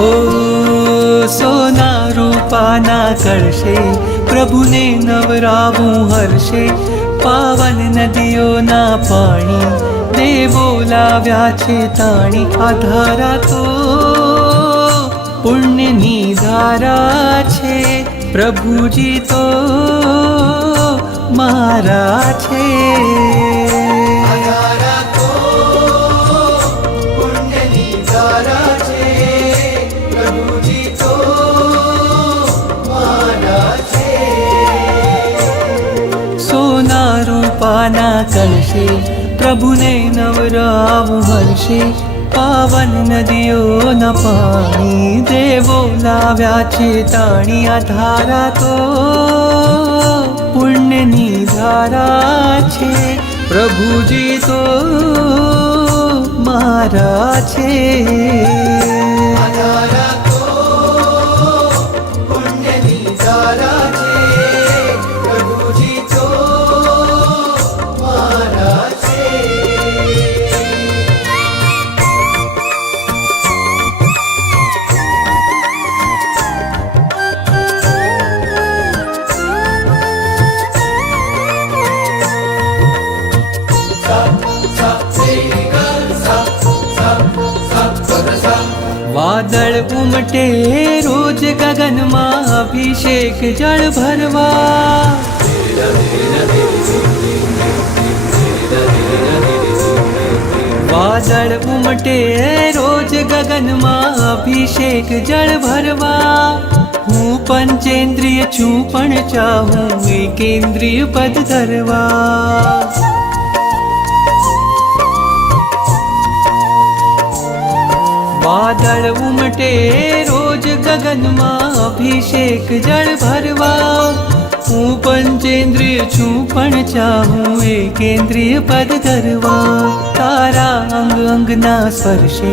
हो सोना रूपाना कळशे प्रभुने नवरावूं हर्षे पावन नदीओना पाणी देवो लाव्या छे ताणी आधारा तो पुण्यनी धारा छे प्रभुजी तो मारा छे पाना कलशे प्रभुने नवरावूं हर्षे पावन नदीओ न पाणी देवो लाव्या छे ताणी आधारा तो पुण्यनी धारा छे प्रभुजी तो मारा छे वादळ उमटे रोज गगन में अभिषेक जल भरवा वादळ उमटे रोज गगन में अभिषेक जल भरवा हूँ पंचेन्द्रिय छू पण चाहूँ एकेन्द्रिय पद धरवा वादळ उमटे रोज गगन में अभिषेक जल भरवा हूँ पंचेन्द्रिय छू पण चाहूँ एकेन्द्रिय पद धरवा तारा अंग अंग ना स्पर्शे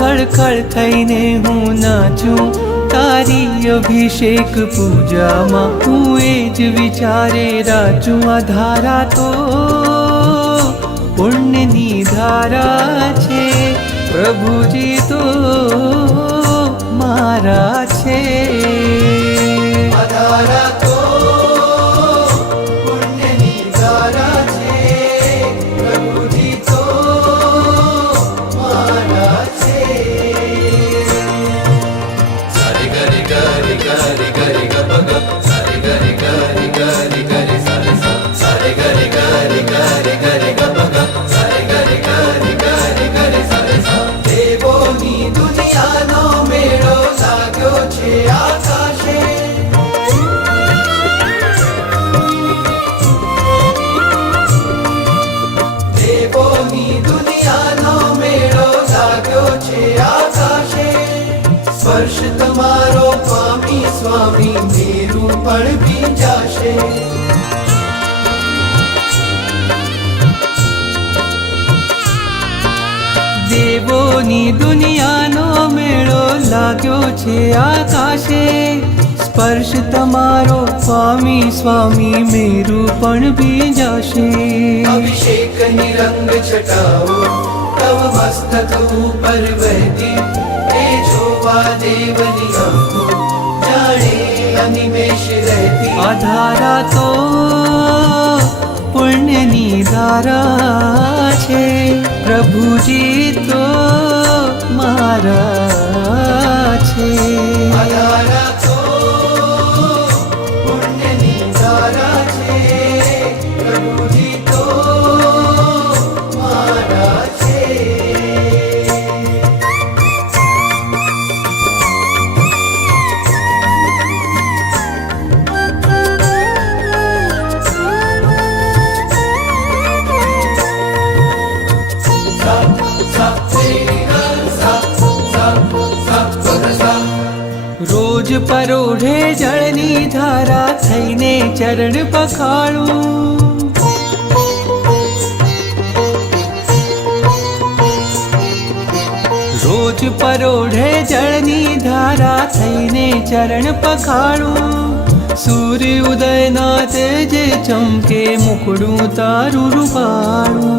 खड़खड़ थईने हूँ नाचूं तारी अभिषेक पूजा में हूँ एज विचारे राचूं आधारा तो पुण्यनी धारा छे प्रभुजी तो मारा छे आधारा तो पुण्यनी धारा छे प्रभुजी तो मारा छे सारे गरे गरे गरे गरे गप सारे गरे गरे गरे गरे सारे सारे गरे गरे गरे गरे गप सारे गरे गरे गरे गरे सारे देवोनी दुनियानो मेळो लाग्यो छे आकाशे देवोनी दुनियानो मेळो लाग्यो छे आकाशे स्पर्श तमारो स्वामी स्वामी मेरू पण बीजाशे देवोनी दुनियानो मेळो लाग्यो छे आकाशे स्पर्श तमारो स्वामी स्वामी मेरू पण बीजाशे अभिषेक निरंग छटाओ तव मस्तक ऊपर वहती ए जोवा देवनी हमको जाने अनिमेष रहती आधारा तो पुण्यनी धारा छे प्रभुजी तो मारा छे आधारा तो पुण्यनी धारा छे प्रभुजी तो मारा छे रोज परोढ़े जळनी धारा थईने चरण पखाड़ूं रोज परोढ़े जळनी धारा थईने चरण पखाड़ूं सूर्य उदय ना तेजे चमके मुखड़ू तारू रूपाड़ूं